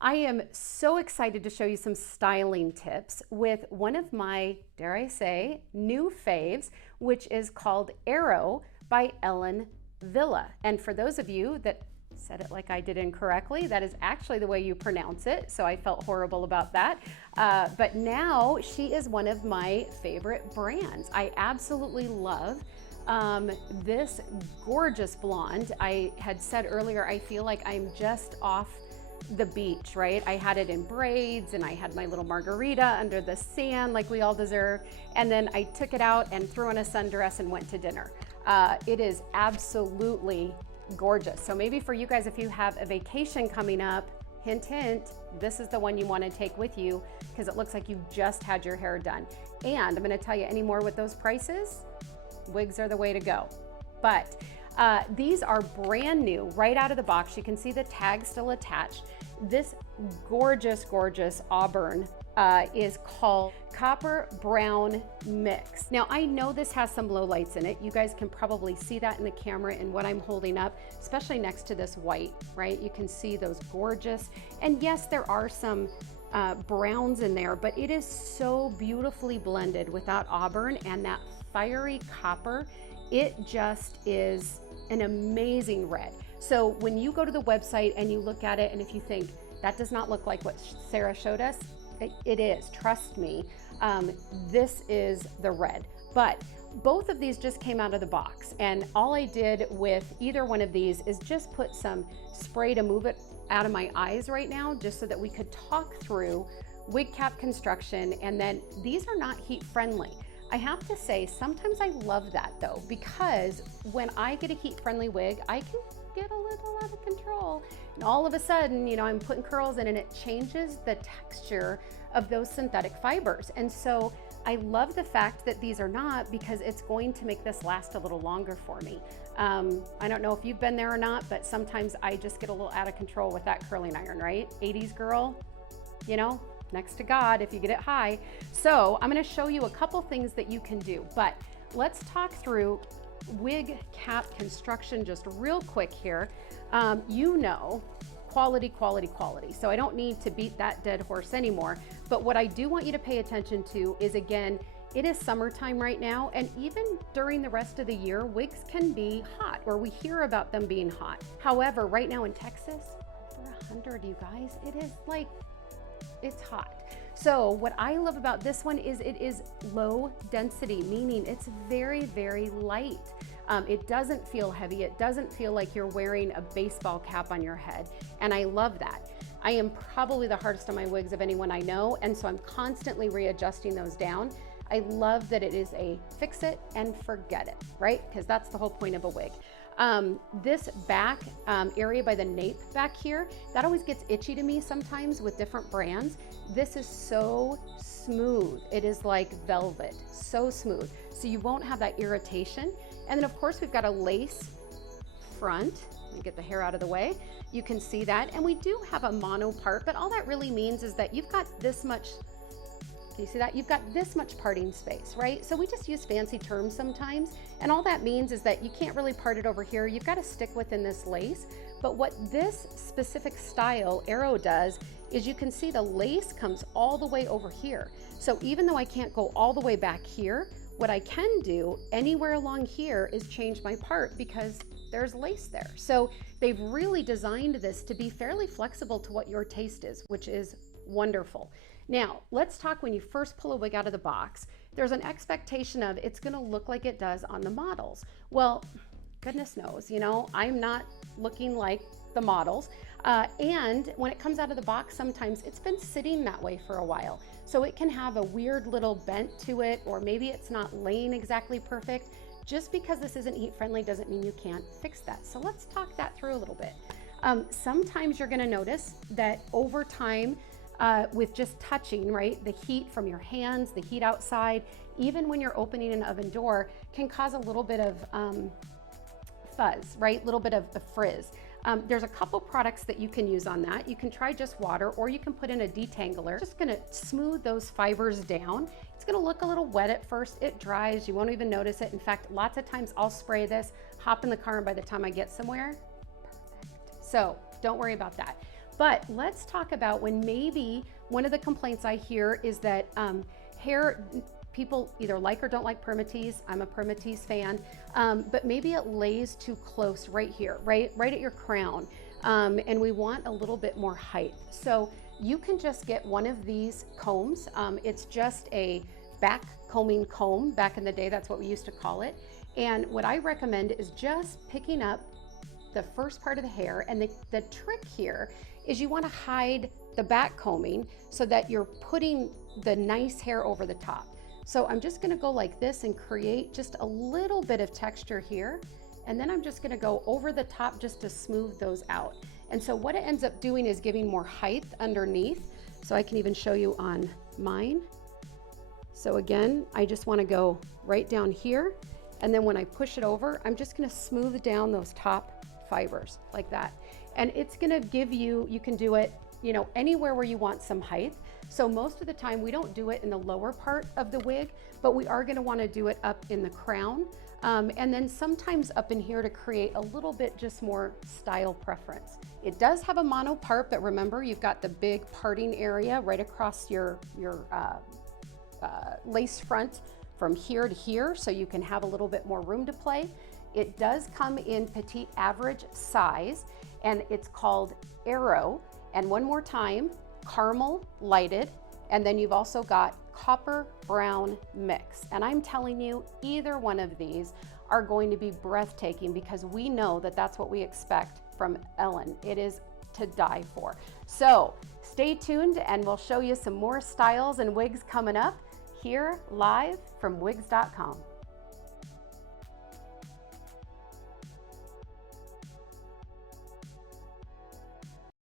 I am so excited to show you some styling tips with one of my, dare I say, new faves, which is called Arrow by Ellen Wille. And for those of you that said it like I did incorrectly, that is actually the way you pronounce it, so I felt horrible about that. But now she is one of my favorite brands. I absolutely love this gorgeous blonde. I had said earlier, I feel like I'm just off the beach, right? I had it in braids and I had my little margarita under the sand like we all deserve. And then I took it out and threw on a sundress and went to dinner. It is absolutely gorgeous. So maybe for you guys, if you have a vacation coming up, hint, hint, this is the one you want to take with you because it looks like you just had your hair done. And I'm going to tell you any more with those prices, wigs are the way to go. But these are brand new, right out of the box. You can see the tag still attached. This gorgeous, gorgeous auburn is called Copper Brown Mix. Now, I know this has some low lights in it. You guys can probably see that in the camera and what I'm holding up, especially next to this white, right? You can see those gorgeous. And yes, there are some browns in there, but it is so beautifully blended with that auburn and that fiery copper. It just is an amazing red. So when you go to the website and you look at it, and if you think that does not look like what Sarah showed us, it is, trust me. This is the red. But both of these just came out of the box, and all I did with either one of these is just put some spray to move it out of my eyes right now, just so that we could talk through wig cap construction. And then these are not heat friendly. I have to say, sometimes I love that though, because when I get a heat-friendly wig, I can get a little out of control. And all of a sudden, you know, I'm putting curls in and it changes the texture of those synthetic fibers. And so I love the fact that these are not, because it's going to make this last a little longer for me. I don't know if you've been there or not, but sometimes I just get a little out of control with that curling iron, right? 80s girl, you know? Next to God if you get it high. So I'm going to show you a couple things that you can do, but let's talk through wig cap construction just real quick here. You know, quality, quality, quality. So I don't need to beat that dead horse anymore. But what I do want you to pay attention to is, again, it is summertime right now, and even during the rest of the year, wigs can be hot, or we hear about them being hot. However, right now in Texas, over 100, you guys, it is like, it's hot. So what I love about this one is it is low density, meaning it's very, very light. It doesn't feel heavy. It doesn't feel like you're wearing a baseball cap on your head. And I love that. I am probably the hardest on my wigs of anyone I know. And so I'm constantly readjusting those down. I love that it is a fix it and forget it, right? Because that's the whole point of a wig. This back area by the nape back here, that always gets itchy to me sometimes with different brands. This is so smooth. It is like velvet, so smooth. So you won't have that irritation. And then of course we've got a lace front. Let me get the hair out of the way. You can see that. And we do have a mono part, but all that really means is that you've got this much. You see that? You've got this much parting space, right? So we just use fancy terms sometimes. And all that means is that you can't really part it over here. You've got to stick within this lace. But what this specific style Arrow does is you can see the lace comes all the way over here. So even though I can't go all the way back here, what I can do anywhere along here is change my part because there's lace there. So they've really designed this to be fairly flexible to what your taste is, which is wonderful. Now, let's talk when you first pull a wig out of the box. There's an expectation of it's gonna look like it does on the models. Well, goodness knows, you know, I'm not looking like the models. And when it comes out of the box, sometimes it's been sitting that way for a while. So it can have a weird little bent to it, or maybe it's not laying exactly perfect. Just because this isn't heat friendly doesn't mean you can't fix that. So let's talk that through a little bit. Sometimes you're gonna notice that over time, with just touching, right? The heat from your hands, the heat outside, even when you're opening an oven door, can cause a little bit of fuzz, right? A little bit of frizz. There's a couple products that you can use on that. You can try just water, or you can put in a detangler. Just gonna smooth those fibers down. It's gonna look a little wet at first. It dries, you won't even notice it. In fact, lots of times I'll spray this, hop in the car, and by the time I get somewhere, perfect. So don't worry about that. But let's talk about when maybe one of the complaints I hear is that hair, people either like or don't like permatease. I'm a permatease fan, but maybe it lays too close right here, right at your crown. And we want a little bit more height. So you can just get one of these combs. It's just a back combing comb. Back in the day, that's what we used to call it. And what I recommend is just picking up the first part of the hair. And the trick here is you want to hide the back combing so that you're putting the nice hair over the top. So I'm just going to go like this and create just a little bit of texture here. And then I'm just going to go over the top just to smooth those out. And so what it ends up doing is giving more height underneath. So I can even show you on mine. So again, I just want to go right down here. And then when I push it over, I'm just going to smooth down those top fibers like that. And it's going to give you, you can do it, you know, anywhere where you want some height. So most of the time we don't do it in the lower part of the wig, but we are going to want to do it up in the crown. And then sometimes up in here to create a little bit just more style preference. It does have a mono part, but remember you've got the big parting area right across your lace front from here to here, so you can have a little bit more room to play. It does come in petite average size, and it's called Arrow. And one more time, caramel lighted, and then you've also got copper brown mix. And I'm telling you, either one of these are going to be breathtaking because we know that that's what we expect from Ellen. It is to die for. So stay tuned and we'll show you some more styles and wigs coming up here live from Wigs.com.